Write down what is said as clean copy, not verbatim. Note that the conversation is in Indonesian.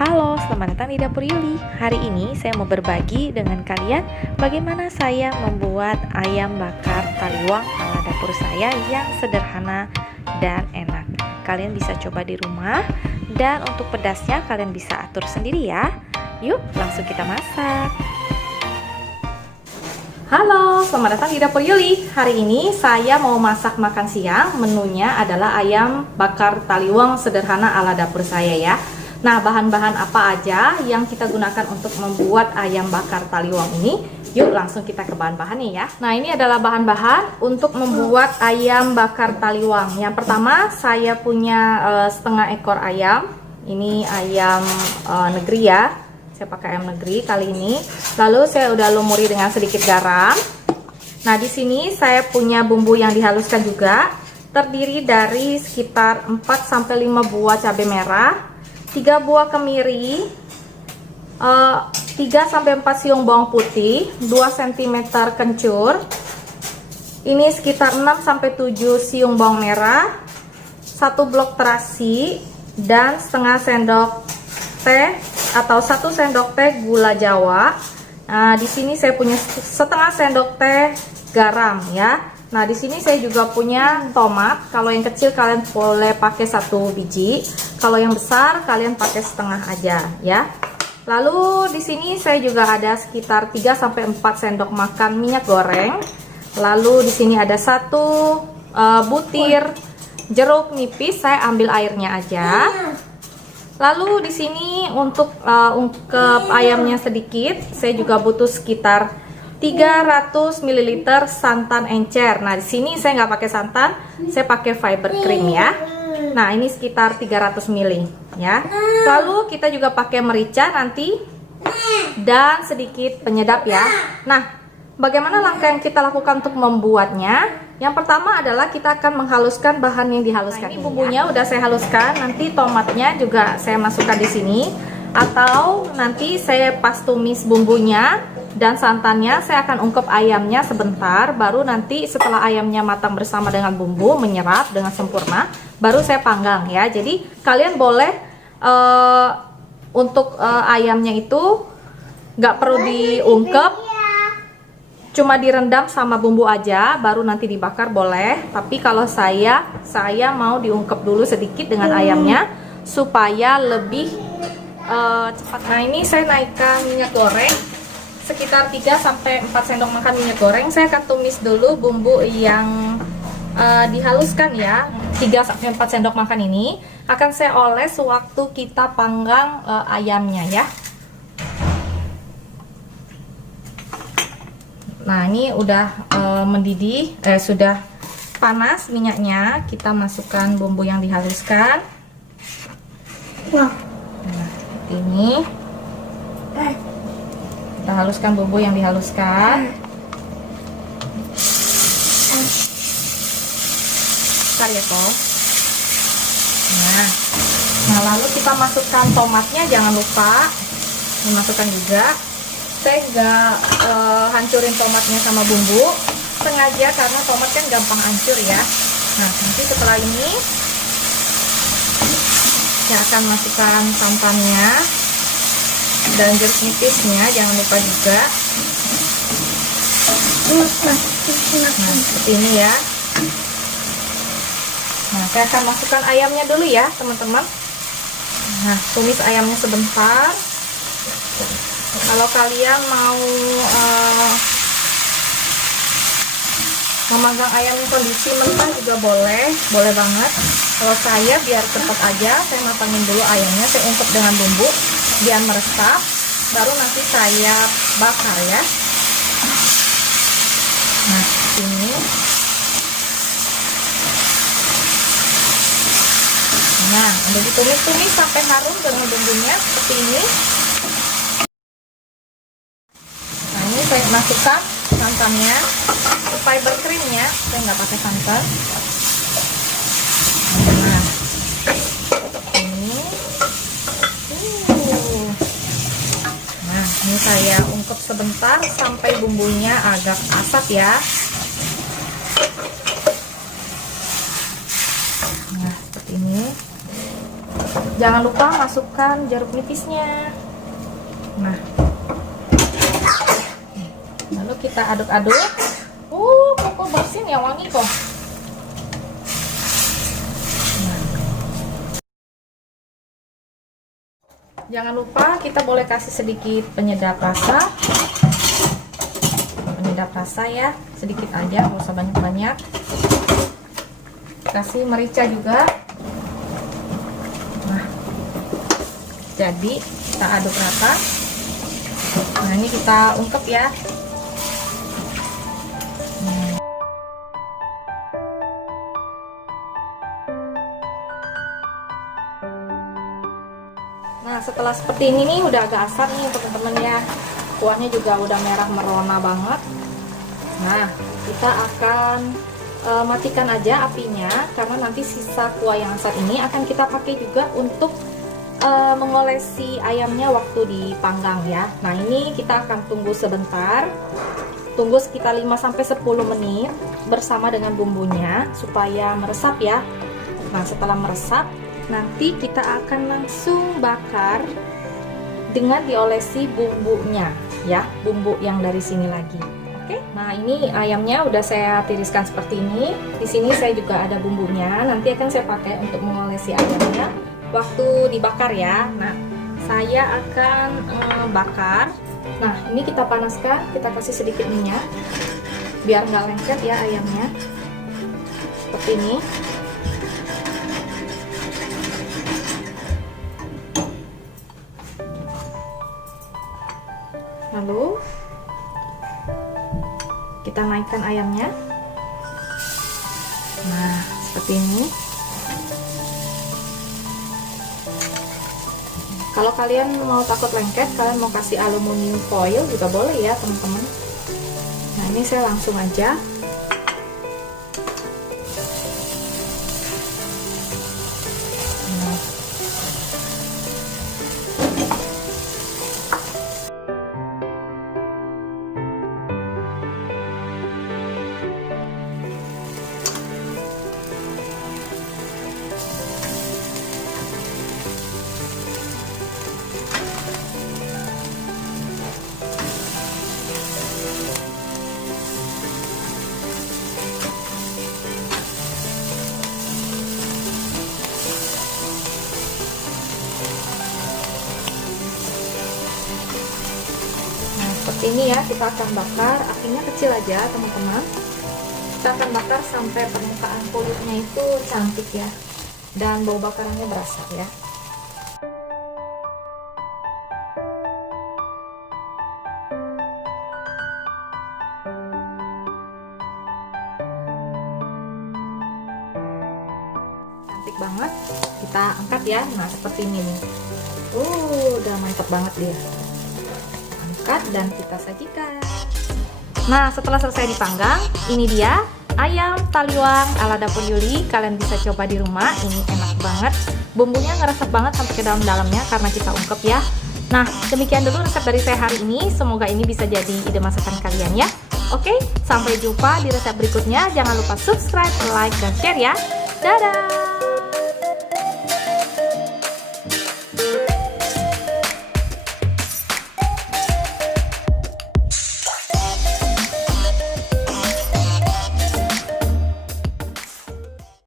Halo, selamat datang di Dapur Yuli. Hari ini saya mau berbagi dengan kalian bagaimana saya membuat ayam bakar taliwang ala dapur saya yang sederhana dan enak. Kalian bisa coba di rumah, dan untuk pedasnya kalian bisa atur sendiri ya. Yuk, langsung kita masak. Halo, selamat datang di Dapur Yuli. Hari ini saya mau masak makan siang. Menunya adalah ayam bakar taliwang sederhana ala dapur saya ya. Nah, bahan-bahan apa aja yang kita gunakan untuk membuat ayam bakar taliwang ini? Yuk langsung kita ke bahan-bahannya ya. Nah, ini adalah bahan-bahan untuk membuat ayam bakar taliwang. Yang pertama, saya punya setengah ekor ayam. Ini ayam negeri ya. Saya pakai ayam negeri kali ini. Lalu saya udah lumuri dengan sedikit garam. Nah, di sini saya punya bumbu yang dihaluskan juga. Terdiri dari sekitar 4-5 buah cabai merah, 3 buah kemiri, 3-4 siung bawang putih, 2 cm kencur, ini sekitar 6-7 siung bawang merah, 1 blok terasi, dan setengah sendok teh atau 1 sendok teh gula Jawa. Nah, di sini saya punya setengah sendok teh garam ya. Nah, di sini saya juga punya tomat. Kalau yang kecil kalian boleh pakai 1 biji. Kalau yang besar kalian pakai setengah aja ya. Lalu di sini saya juga ada sekitar 3-4 sendok makan minyak goreng. Lalu di sini ada 1 butir jeruk nipis, saya ambil airnya aja. Lalu di sini untuk ungkep ayamnya sedikit, saya juga butuh sekitar 300 ml santan encer. Nah, di sini saya nggak pakai santan, saya pakai fiber cream ya. Nah, ini sekitar 300 ml ya. Lalu kita juga pakai merica nanti dan sedikit penyedap ya. Nah, bagaimana langkah yang kita lakukan untuk membuatnya? Yang pertama adalah kita akan menghaluskan bahan yang dihaluskan. Nah, ini bumbunya udah saya haluskan. Nanti tomatnya juga saya masukkan di sini. Atau nanti saya pas tumis bumbunya dan santannya, saya akan ungkep ayamnya sebentar. Baru nanti setelah ayamnya matang bersama dengan bumbu, menyerap dengan sempurna, baru saya panggang ya. Jadi kalian boleh untuk ayamnya itu nggak perlu diungkep, cuma direndam sama bumbu aja, baru nanti dibakar boleh. Tapi kalau saya mau diungkep dulu sedikit dengan ayamnya supaya lebih cepat. Nah, ini saya naikkan minyak goreng sekitar 3-4 sendok makan minyak goreng. Saya akan tumis dulu bumbu yang dihaluskan ya. 3-4 sendok makan ini akan saya oles waktu kita panggang ayamnya ya. Nah, ini udah mendidih, sudah panas minyaknya. Kita masukkan bumbu yang dihaluskan. Nah, ini kita haluskan bumbu yang dihaluskan. Bentar ya kok. Nah, lalu kita masukkan tomatnya, jangan lupa dimasukkan juga. Saya nggak hancurin tomatnya sama bumbu sengaja karena tomat kan gampang hancur ya. Nah, nanti setelah ini saya akan masukkan santannya dan jeruk nipisnya, jangan lupa juga. Nah, seperti ini ya. Nah, saya akan masukkan ayamnya dulu ya teman-teman. Nah, tumis ayamnya sebentar. Kalau kalian mau memanggang ayamnya kondisi mentah juga boleh banget. Kalau saya biar cepat aja, saya matangin dulu ayamnya, saya ungkep dengan bumbu biar meresap, baru nanti saya bakar ya. Nah, ini. Nah, udah ditumis-tumis sampai harum dengan bumbunya seperti ini. Nah, ini saya masukkan santannya, fiber creamnya, saya nggak pakai santan. Nah, ini. Nah, ini saya ungkep sebentar sampai bumbunya agak asap ya. Nah, seperti ini. Jangan lupa masukkan jeruk nipisnya. Nah, lalu kita aduk-aduk. Kok bersin ya, wangi kok. Jangan lupa kita boleh kasih sedikit penyedap rasa. Penyedap rasa ya, sedikit aja, nggak usah banyak-banyak. Kasih merica juga. Nah, jadi kita aduk rata. Nah, ini kita ungkep ya. Nah, setelah seperti ini nih, udah agak asam nih teman-teman ya. Kuahnya juga udah merah merona banget. Nah, kita akan matikan aja apinya, karena nanti sisa kuah yang asam ini akan kita pakai juga untuk mengolesi ayamnya waktu dipanggang ya. Nah, ini kita akan tunggu sebentar. Tunggu sekitar 5-10 menit bersama dengan bumbunya supaya meresap ya. Nah, setelah meresap, nanti kita akan langsung bakar dengan diolesi bumbunya ya, bumbu yang dari sini lagi. Oke. Nah, ini ayamnya udah saya tiriskan seperti ini. Di sini saya juga ada bumbunya. Nanti akan saya pakai untuk mengolesi ayamnya waktu dibakar ya. Nah, saya akan bakar. Nah, ini kita panaskan, kita kasih sedikit minyak biar nggak lengket ya ayamnya. Seperti ini. Lalu kita naikkan ayamnya. Nah, seperti ini. Kalau kalian mau takut lengket, kalian mau kasih aluminium foil juga boleh ya teman-teman. Nah, ini saya langsung aja. Seperti ini ya, kita akan bakar, apinya kecil aja teman-teman. Kita akan bakar sampai permukaan kulitnya itu cantik ya, dan bau bakarannya berasa ya. Cantik banget. Kita angkat ya. Nah, seperti ini nih. Udah mantap banget dia. Dan kita sajikan. Nah, setelah selesai dipanggang, ini dia ayam taliwang ala dapur Yuli. Kalian bisa coba di rumah, ini enak banget. Bumbunya ngeresep banget sampai ke dalam-dalamnya karena kita ungkep ya. Nah, demikian dulu resep dari saya hari ini. Semoga ini bisa jadi ide masakan kalian ya. Oke, sampai jumpa di resep berikutnya. Jangan lupa subscribe, like, dan share ya. Dadah!